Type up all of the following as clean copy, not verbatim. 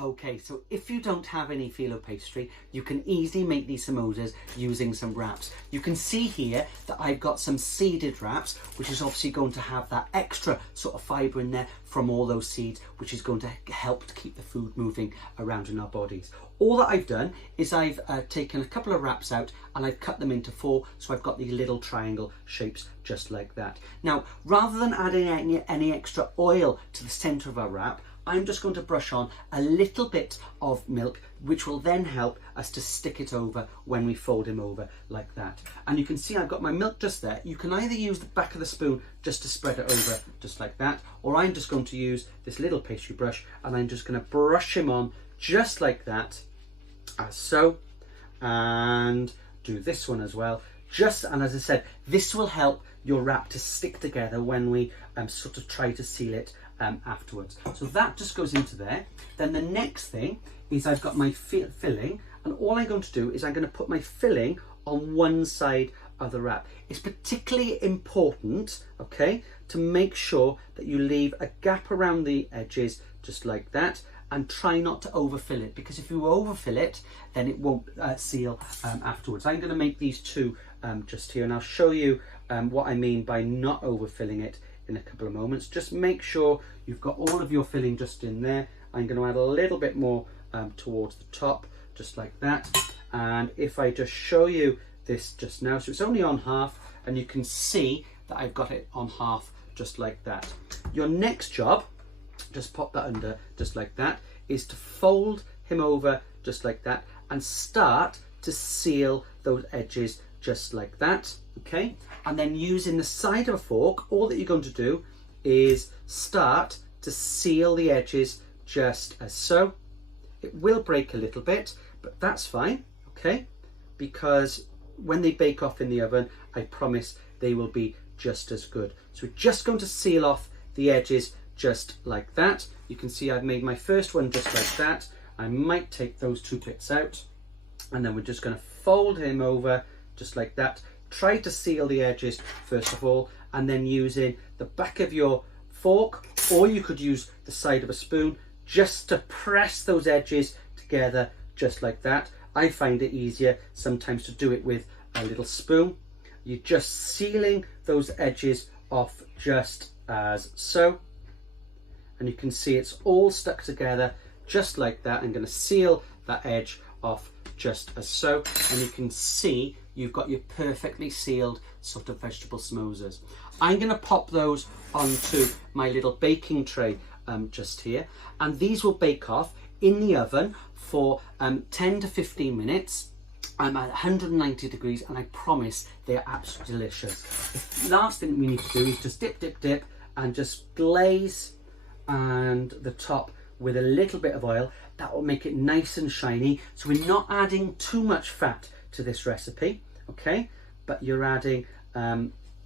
Okay, so if you don't have any Filo pastry, you can easily make these samosas using some wraps. You can see here that I've got some seeded wraps, which is obviously going to have that extra sort of fibre in there from all those seeds, which is going to help to keep the food moving around in our bodies. All that I've done is I've taken a couple of wraps out and I've cut them into 4, so I've got these little triangle shapes just like that. Now, rather than adding any extra oil to the centre of our wrap, I'm just going to brush on a little bit of milk, which will then help us to stick it over when we fold him over like that. And you can see I've got my milk just there. You can either use the back of the spoon just to spread it over just like that, or I'm just going to use this little pastry brush and I'm just going to brush him on just like that, as so, and do this one as well. And as I said, this will help your wrap to stick together when we sort of try to seal it afterwards. So that just goes into there. Then the next thing is I've got my filling, and all I'm going to do is I'm going to put my filling on one side of the wrap. It's particularly important, okay, to make sure that you leave a gap around the edges just like that, and try not to overfill it, because if you overfill it, then it won't seal afterwards. I'm going to make these two just here, and I'll show you what I mean by not overfilling it in a couple of moments. Just make sure you've got all of your filling just in there. I'm going to add a little bit more towards the top, just like that. And if I just show you this just now, so it's only on half, and you can see that I've got it on half just like that. Your next job, just pop that under just like that, is to fold him over just like that and start to seal those edges just like that, okay? And then using the side of a fork, all that you're going to do is start to seal the edges just as so. It will break a little bit, but that's fine, okay? Because when they bake off in the oven, I promise they will be just as good. So we're just going to seal off the edges just like that. You can see I've made my first one just like that. I might take those 2 bits out, and then we're just going to fold him over just like that. Try to seal the edges first of all, and then using the back of your fork, or you could use the side of a spoon, just to press those edges together just like that. I find it easier sometimes to do it with a little spoon. You're just sealing those edges off just as so. And you can see it's all stuck together just like that. I'm going to seal that edge off just as so, and you can see you've got your perfectly sealed sort of vegetable samosas. I'm going to pop those onto my little baking tray just here, and these will bake off in the oven for 10 to 15 minutes. I'm at 190 degrees, and I promise they are absolutely delicious. The last thing we need to do is just dip and just glaze and the top with a little bit of oil. That will make it nice and shiny. So we're not adding too much fat to this recipe, okay? But you're adding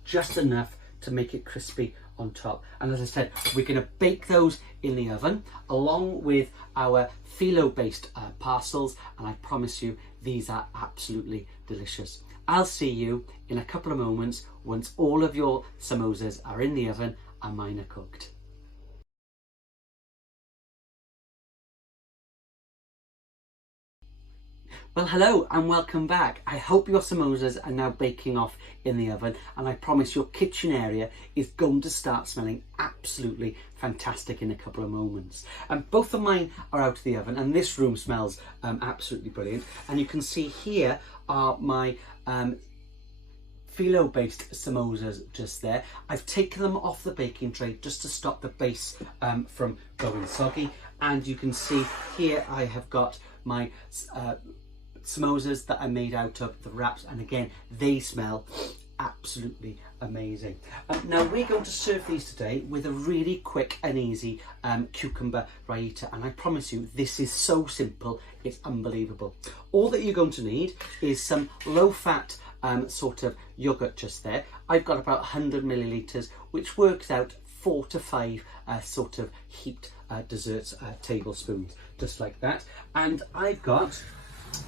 just enough to make it crispy on top. And as I said, we're going to bake those in the oven along with our Filo based parcels, and I promise you these are absolutely delicious. I'll see you in a couple of moments once all of your samosas are in the oven and mine are cooked. Well, hello and welcome back. I hope your samosas are now baking off in the oven, and I promise your kitchen area is going to start smelling absolutely fantastic in a couple of moments. Both of mine are out of the oven, and this room smells absolutely brilliant. And you can see here are my Filo based samosas just there. I've taken them off the baking tray just to stop the base from going soggy, and you can see here I have got my samosas that I made out of the wraps, and again they smell absolutely amazing. Now we're going to serve these today with a really quick and easy Cumumber Raita, and I promise you this is so simple, it's unbelievable. All that you're going to need is some low-fat sort of yogurt just there. I've got about 100 millilitres, which works out 4 to 5 sort of heaped desserts tablespoons, just like that. And I've got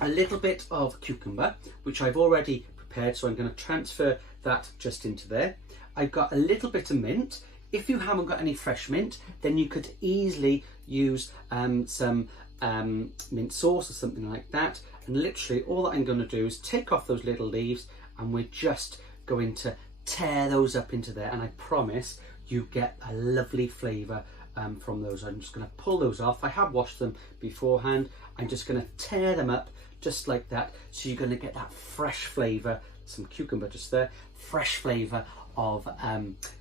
a little bit of cucumber, which I've already prepared, so I'm going to transfer that just into there. I've got a little bit of mint. If you haven't got any fresh mint, then you could easily use some mint sauce or something like that. And literally all that I'm going to do is take off those little leaves, and we're just going to tear those up into there, and I promise you get a lovely flavour from those. I'm just going to pull those off. I have washed them beforehand. I'm just going to tear them up just like that, so you're going to get that fresh flavour, some cucumber just there, fresh flavour of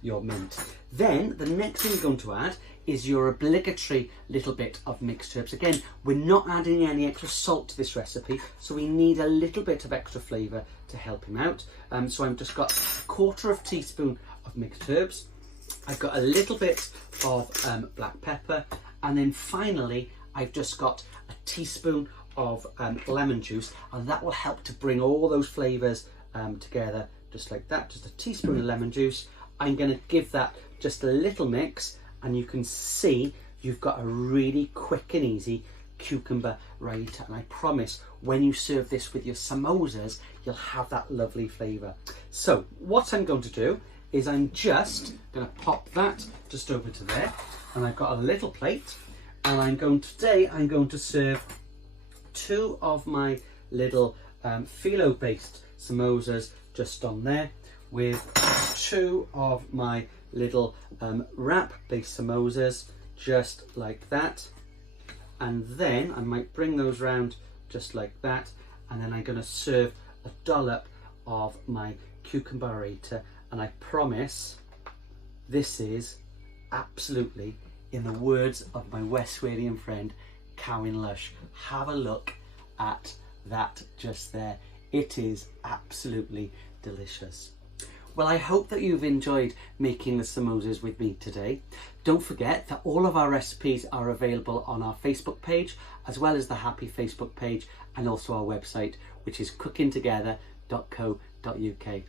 your mint. Then the next thing you're going to add is your obligatory little bit of mixed herbs. Again, we're not adding any extra salt to this recipe, so we need a little bit of extra flavour to help him out. So I've just got 1/4 teaspoon of mixed herbs. I've got a little bit of black pepper, and then finally I've just got a teaspoon of lemon juice, and that will help to bring all those flavours together just like that. Just a teaspoon of lemon juice. I'm going to give that just a little mix, and you can see you've got a really quick and easy cucumber raita, and I promise when you serve this with your samosas you'll have that lovely flavour. So what I'm going to do is I'm just going to pop that just over to there, and I've got a little plate, and today I'm going to serve 2 of my little Filo based samosas just on there, with 2 of my little wrap based samosas just like that, and then I might bring those round just like that, and then I'm going to serve a dollop of my Cumumber Raita, and I promise this is absolutely, in the words of my West Swedian friend Cowan Lush, have a look at that just there. It is absolutely delicious. Well, I hope that you've enjoyed making the samosas with me today. Don't forget that all of our recipes are available on our Facebook page, as well as the HAPI Facebook page, and also our website, which is cookingtogether.co.uk.